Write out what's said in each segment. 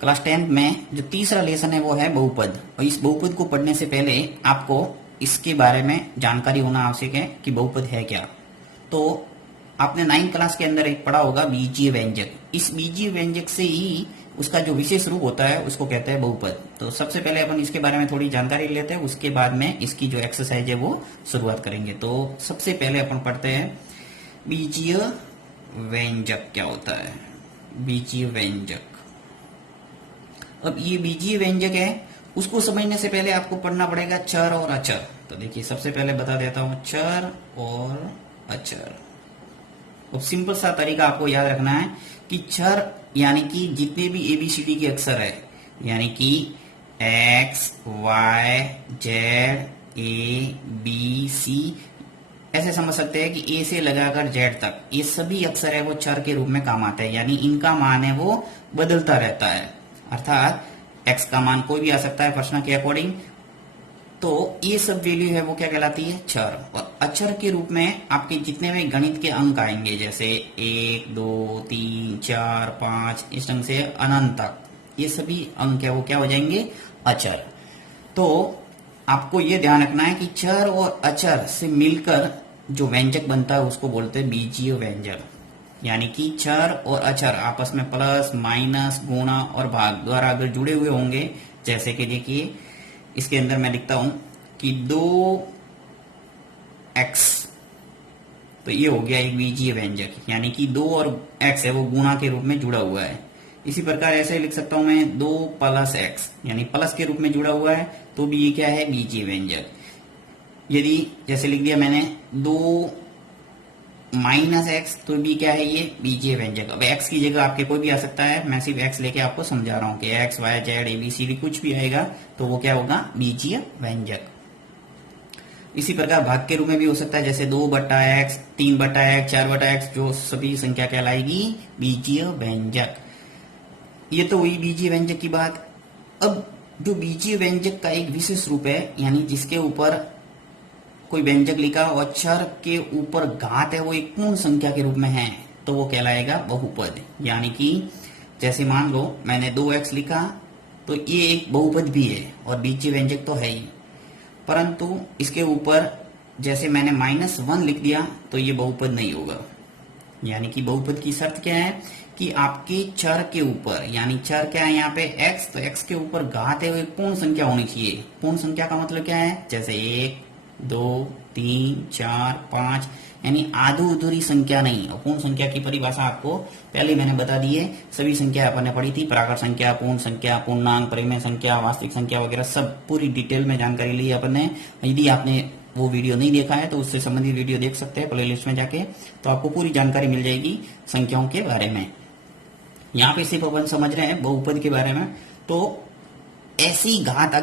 Class 10 में जो तीसरा लेसन है वो है बहुपद। और इस बहुपद को पढ़ने से पहले आपको इसके बारे में जानकारी होना आवश्यक है कि बहुपद है क्या। तो आपने 9th क्लास के अंदर एक पढ़ा होगा बीजीय व्यंजक। इस बीजीय व्यंजक से ही उसका जो विशेष रूप होता है उसको कहते हैं बहुपद। तो सबसे पहले अपन इसके बारे में थोड़ी जानकारी लेते हैं, उसके बाद में इसकी जो एक्सरसाइज है वो शुरुआत करेंगे। तो सबसे पहले अपन पढ़ते हैं बीजीय व्यंजक क्या होता है। बीजीय व्यंजक, अब ये बीजीय व्यंजक है, उसको समझने से पहले आपको पढ़ना पड़ेगा चर और अचर। तो देखिए सबसे पहले बता देता हूं चर और अचर। अब सिंपल सा तरीका आपको याद रखना है कि चर यानी कि जितने भी एबीसीडी के अक्षर है, यानी कि X Y Z A B C, ऐसे समझ सकते हैं कि ए से लगाकर जेड तक ये सभी अक्षर है वो चर के रूप में काम आते हैं। यानी इनका मान है वो बदलता रहता है, अर्थात एक्स का मान कोई भी आ सकता है प्रश्न के अकॉर्डिंग। तो ये सब वैल्यू है वो क्या कहलाती है चर। और अचर के रूप में आपके जितने भी गणित के अंक आएंगे, जैसे 1 2 3 4 5 इस ढंग से अनंत तक, ये सभी अंक है वो क्या हो जाएंगे अचर। तो आपको ये ध्यान रखना है कि चर और अचर से मिलकर जो व्यंजक बनता है उसको बोलते हैं बीजीय व्यंजक। यानी कि चर और अचर आपस में प्लस माइनस गुणा और भाग द्वारा अगर जुड़े हुए होंगे, जैसे कि देखिए इसके अंदर मैं लिखता हूं कि 2x, तो ये हो गया एक बीजीय व्यंजक, यानी कि 2 और x है वो गुणा के रूप में जुड़ा हुआ है। इसी प्रकार ऐसे लिख सकता हूं मैं 2 + x, यानी प्लस के रूप में जुड़ा हुआ है, तो भी ये क्या है बीजीय व्यंजक। यदि जैसे लिख दिया मैंने 2 - x, तो भी क्या है ये बीजीय व्यंजक। अब x की जगह आपके कोई भी आ सकता है, मैं सिर्फ x लेके आपको समझा रहा हूं कि x y z a b c d कुछ भी आएगा तो वो क्या होगा बीजीय व्यंजक। इसी प्रकार भाग के रूप में भी हो सकता है, जैसे 2/x 3/x 4/x, जो सभी संख्या कहलाएगी बीजीय व्यंजक। ये तो हुई बीजीय व्यंजक की बात। अब जो बीजीय व्यंजक का एक विशेष रूप है, यानी जिसके ऊपर कोई व्यंजक लिखा और चर के ऊपर घात है वो एक पूर्ण संख्या के रूप में है, तो वो कहलाएगा बहुपद। यानी कि जैसे मान लो मैंने 2x लिखा, तो ये एक बहुपद भी है और बीजीय व्यंजक तो है ही, परंतु इसके ऊपर जैसे मैंने -1 लिख दिया तो ये बहुपद नहीं होगा। यानी कि बहुपद की शर्त क्या है कि आपके चर के ऊपर, यानी चर क्या है यहाँ पे x, तो x के ऊपर घात है वो एक पूर्ण संख्या होनी चाहिए। पूर्ण संख्या का मतलब क्या है, जैसे 1 2 3 4 5, यानी आधो अधूरी संख्या नहीं। और पूर्ण संख्या की परिभाषा आपको पहले मैंने बता दी है, सभी संख्या अपन ने पढ़ी थी, प्राकृत संख्या, पूर्ण संख्या, पूर्णांक, परिमेय संख्या, वास्तविक संख्या वगैरह सब पूरी डिटेल में जानकारी ली अपन ने। यदि आपने वो वीडियो नहीं देखा है तो उससे संबंधित वीडियो देख सकते हैं प्लेलिस्ट में जाके, तो आपको पूरी जानकारी मिल जाएगी संख्याओं के बारे में। यहाँ पे सिर्फ अपन समझ रहे हैं बहुपद के बारे में। तो ऐसी घात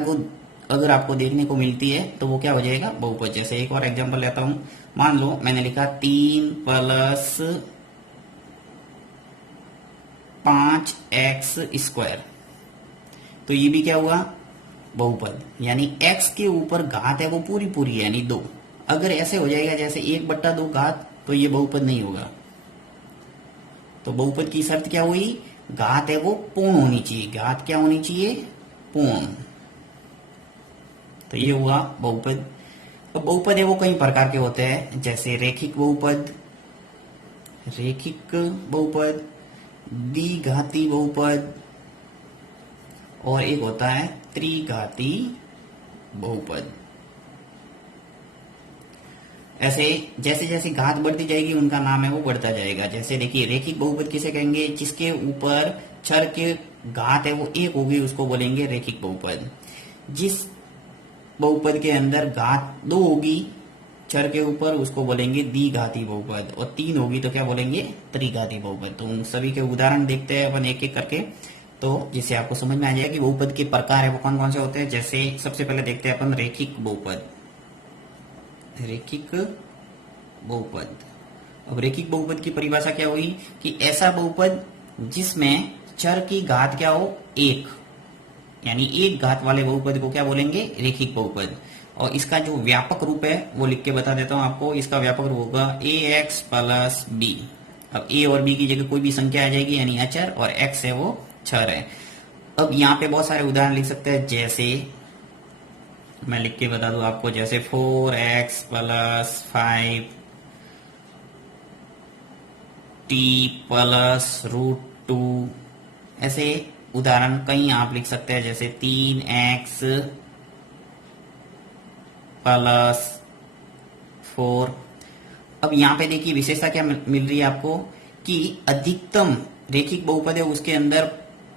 अगर आपको देखने को मिलती है तो वो क्या हो जाएगा बहुपद। जैसे एक और एग्जांपल लेता हूं, मान लो मैंने लिखा 3 + 5x², तो ये भी क्या हुआ बहुपद। यानी x के ऊपर घात है वो पूरी पूरी है, यानी 2। अगर ऐसे हो जाएगा जैसे 1/2 घात, तो ये बहुपद नहीं होगा। तो बहुपद की शर्त क्या हुई, घात है वो पूर्ण होनी चाहिए। घात क्या होनी चाहिए, पूर्ण। तो ये हुआ बहुपद। अब बहुपद है वो कई प्रकार के होते हैं, जैसे रेखिक बहुपद, द्विघाती बहुपद, और एक होता है त्रिघाती बहुपद। ऐसे जैसे जैसे घात बढ़ती जाएगी उनका नाम है वो बढ़ता जाएगा। जैसे देखिए रेखिक बहुपद किसे कहेंगे, जिसके ऊपर चर के घात है वो 1 होगी उसको बोलेंगे रेखिक बहुपद। जिस बहुपद के अंदर घात 2 होगी चर के ऊपर उसको बोलेंगे द्विघाती बहुपद, और 3 होगी तो क्या बोलेंगे त्रिघाती बहुपद। तो उन सभी के उदाहरण देखते हैं अपन एक एक करके, तो जिससे आपको समझ में आ जाएगा कि बहुपद के प्रकार है वो कौन कौन से होते हैं। जैसे सबसे पहले देखते हैं अपन रेखिक बहुपद। रेखिक बहुपद, अब रेखिक बहुपद की परिभाषा क्या हुई कि ऐसा बहुपद जिसमें चर की घात क्या हो 1, यानी 1 घात वाले बहुपद को क्या बोलेंगे रेखिक बहुपद। और इसका जो व्यापक रूप है वो लिख के बता देता हूं आपको। इसका व्यापक रूप होगा ax + b। अब a और b की जगह कोई भी संख्या आ जाएगी, यानी अचर, और x है वो चर है। अब यहाँ पे बहुत सारे उदाहरण लिख सकते हैं, जैसे मैं लिख के बता दूं आपको, जैसे 4x प्लस 5t प्लस √2, ऐसे उदाहरण कई आप लिख सकते हैं, जैसे 3x प्लस 4। अब यहाँ पे देखिए विशेषता क्या मिल रही है आपको, कि अधिकतम रेखिक बहुपद है उसके अंदर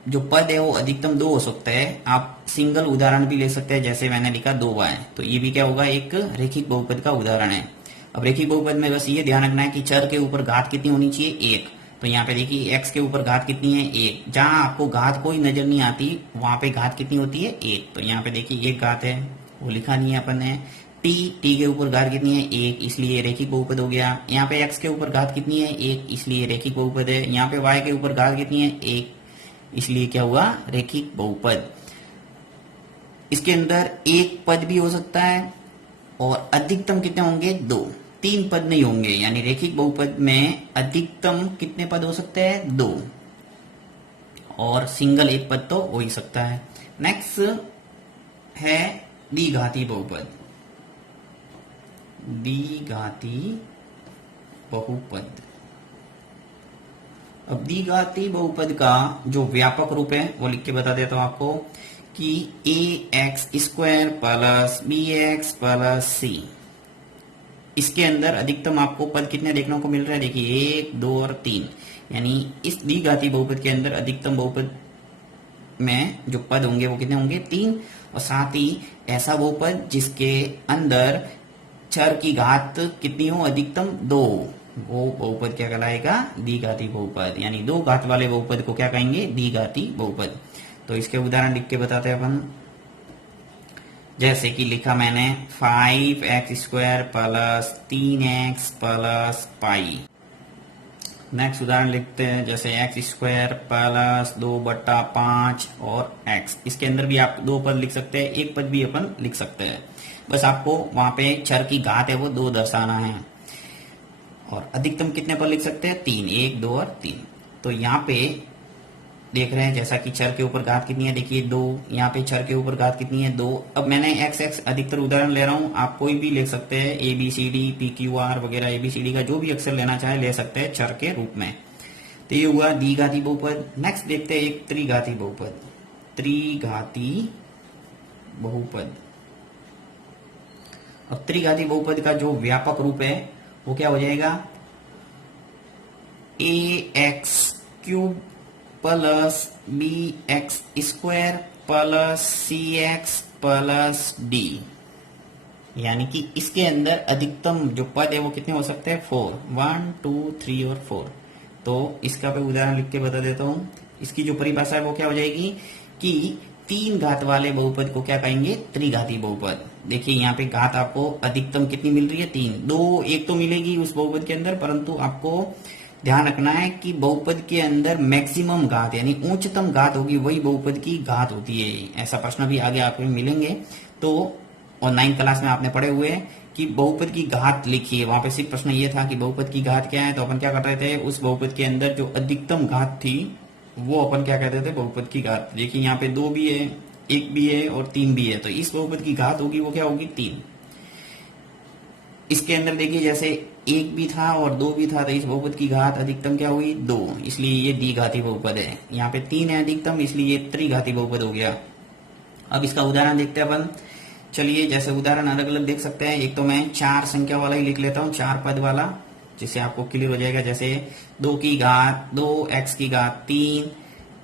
जो पद है वो अधिकतम 2 हो सकता है। आप सिंगल उदाहरण भी ले सकते हैं, जैसे मैंने लिखा 2y, तो ये भी क्या होगा, एक रेखिक बहुपद का उदाहरण है। अब रेखिक बहुपद में बस ये ध्यान रखना है कि चर के ऊपर घात कितनी होनी चाहिए, 1। तो यहाँ पे देखिए x के ऊपर घात कितनी है, 1। जहां आपको घात कोई नजर नहीं आती वहां पे घात कितनी होती है, 1। तो यहाँ पे देखिए 1 घात है, वो लिखा नहीं है अपन ने। t के ऊपर घात कितनी है, 1, इसलिए रेखिक बहुपद हो गया। यहाँ पे x के ऊपर घात कितनी है, 1, इसलिए रेखिक बहुपद है। यहाँ पे y के ऊपर घात कितनी है, 1, इसलिए क्या हुआ, रेखिक बहुपद। इसके अंदर एक पद भी हो सकता है और अधिकतम कितने होंगे, 2, 3 पद नहीं होंगे। यानी रेखिक बहुपद में अधिकतम कितने पद हो सकते हैं, 2, और सिंगल एक पद तो हो ही सकता है। नेक्स्ट है द्विघाती बहुपद। द्विघाती बहुपद, अब द्विघाती बहुपद का जो व्यापक रूप है वो लिख के बता देता हूं आपको, कि ax² plus bx plus c, इसके अंदर अधिकतम आपको पद कितने देखने को मिल रहे हैं, देखिए 1, 2 और 3। यानी इस द्विघाती बहुपद के अंदर अधिकतम बहुपद में जो पद होंगे वो कितने होंगे, 3। और साथ ही ऐसा बहुपद जिसके अंदर चर की घात कितनी हो, अधिकतम 2, वो बहुपद क्या कहलाएगा, द्विघाती बहुपद। यानी 2 घात वाले बहुपद को क्या कहेंगे, द्विघाती बहुपद। तो इसके उदाहरण लिख के बताते हैं अपन, जैसे कि लिखा मैंने 5x² plus 3x plus pi. Next उदाहरण लिखते हैं, जैसे x² प्लस 2/5 और x। इसके अंदर भी आप 2 पद लिख सकते हैं, एक पद भी अपन लिख सकते हैं, बस आपको वहां पे चर की घात है वो 2 दर्शाना है। और अधिकतम कितने पद लिख सकते हैं, 3, 1, 2 और 3। तो यहाँ पे देख रहे हैं, जैसा कि चर के ऊपर घात कितनी है, देखिए 2, यहाँ पे चर के ऊपर घात कितनी है, 2। अब मैंने x अधिकतर उदाहरण ले रहा हूँ, आप कोई भी ले सकते हैं, ABCD PQR वगैरह ABCD का जो भी अक्षर लेना चाहे ले सकते हैं चर के रूप में। तो ये हुआ द्विघाती बहुपद। नेक्स्ट देखते हैं एक त्रिघाती बहुपद। त्रिघाती बहुपद, अब त्रिघाती बहुपद का जो व्यापक रूप है वो क्या हो जाएगा, ax³ plus bx² plus cx plus d। यानी कि इसके अंदर अधिकतम जो पद है वो कितने हो सकते हैं, 4, 1, 2, 3 और 4। तो इसका मैं उदाहरण लिख के बता देता हूं। इसकी जो परिभाषा है वो क्या हो जाएगी, कि 3 घात वाले बहुपद को क्या कहेंगे, त्रिघाती बहुपद। देखिए यहाँ पे घात आपको अधिकतम कितनी मिल रही है, 3, 2 एक तो मिलेगी उस बहुपद के अंदर, परंतु आपको ध्यान रखना है कि बहुपद के अंदर मैक्सिमम घात यानी उच्चतम घात होगी, वही बहुपद की घात होती है। ऐसा प्रश्न भी आगे आपको मिलेंगे। तो और 9th क्लास में आपने पढ़े हुए कि बहुपद की घात लिखिए, वहां पे सिर्फ प्रश्न ये था कि बहुपद की घात क्या है। तो अपन क्या कर रहे थे, उस बहुपद के अंदर जो अधिकतम घात थी वो अपन क्या कहते थे, बहुपद की घात। देखिए यहाँ पे 2 भी है, 1 भी है और 3 भी है, तो इस बहुपद की घात होगी वो क्या होगी, 3। इसके अंदर देखिए जैसे 1 भी था और 2 भी था, तो इस बहुपद की घात अधिकतम क्या हुई, 2, इसलिए ये द्विघाती बहुपद है। यहाँ पे 3 है अधिकतम, इसलिए ये त्रिघाती बहुपद हो गया। अब इसका उदाहरण देखते हैं अपन। चलिए जैसे उदाहरण अलग अलग देख सकते हैं। एक तो मैं 4 संख्या वाला ही लिख लेता हूँ, 4 पद वाला, जिससे आपको क्लियर हो जाएगा। जैसे 2 की घात 2, x की घात 3,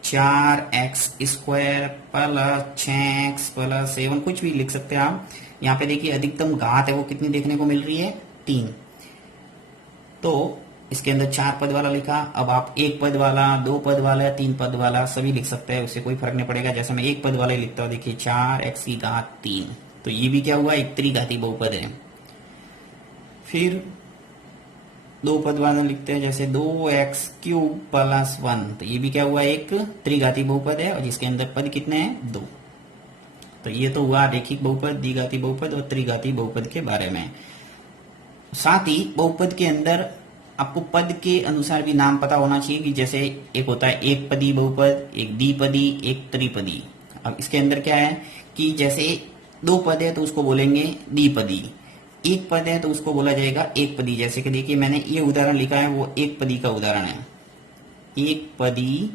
4x² प्लस 6x प्लस 7, कुछ भी लिख सकते हैं आप। यहाँ पे देखिए अधिकतम घात है वो कितनी देखने को मिल रही है, 3। तो इसके अंदर 4 पद वाला लिखा। अब आप 1 पद वाला, 2 पद वाला, 3 पद वाला सभी लिख सकते हैं, उससे कोई फर्क नहीं पड़ेगा। जैसे मैं 1 पद वाला ही लिखता हूँ, देखिए 4x की घात 3, तो ये भी क्या हुआ, एक त्रिघाती बहुपद है। फिर 2 पद वाला लिखते हैं, जैसे 2x³ प्लस 1, तो ये भी क्या हुआ, एक त्रिघाती बहुपद है, और जिसके अंदर पद कितने हैं, 2। तो ये तो हुआ रेखिक बहुपद, द्विघाती बहुपद और त्रिघाती बहुपद के बारे में। साथ ही बहुपद के अंदर आपको पद के अनुसार भी नाम पता होना चाहिए कि जैसे एक होता है एक पदी बहुपद, एक द्विपदी, एक त्रिपदी। अब इसके अंदर क्या है कि जैसे दो पद है तो उसको बोलेंगे द्विपदी, एक पद है तो उसको बोला जाएगा एक पदी। जैसे कि देखिए मैंने ये उदाहरण लिखा है, वो एक पदी का उदाहरण है, एक पदी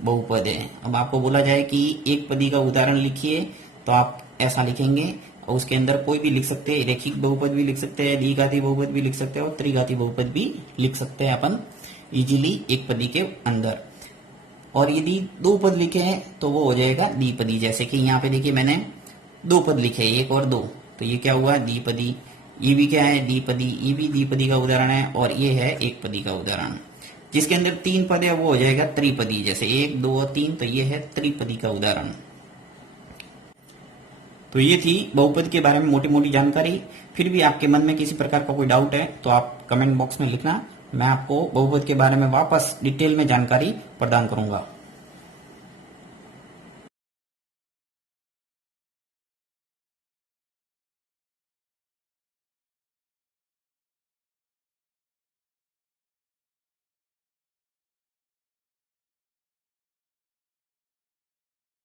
बहुपद है। अब आपको बोला जाए कि एक पदी का उदाहरण लिखिए तो आप ऐसा लिखेंगे, और उसके अंदर कोई भी लिख सकते हैं, रेखिक बहुपद भी लिख सकते हैं, द्विघाती बहुपद भी लिख सकते हैं, और त्रिघाती बहुपद भी लिख सकते हैं अपन इजीली एक पदी के अंदर। और यदि दो पद लिखे हैं तो वो हो जाएगा द्विपदी। जैसे कि यहाँ पे देखिए मैंने दो पद लिखे, एक और दो, तो ये क्या हुआ द्विपदी। ये भी क्या है द्विपदी, ये भी द्विपदी का उदाहरण है, और ये है एक पदी का उदाहरण। जिसके अंदर तीन पद है वो हो जाएगा त्रिपदी, जैसे एक, दो और तीन, तो ये है त्रिपदी का उदाहरण। तो ये थी बहुपद के बारे में मोटी मोटी जानकारी। फिर भी आपके मन में किसी प्रकार का कोई डाउट है तो आप कमेंट बॉक्स में लिखना, मैं आपको बहुपद के बारे में वापस डिटेल में जानकारी प्रदान करूंगा।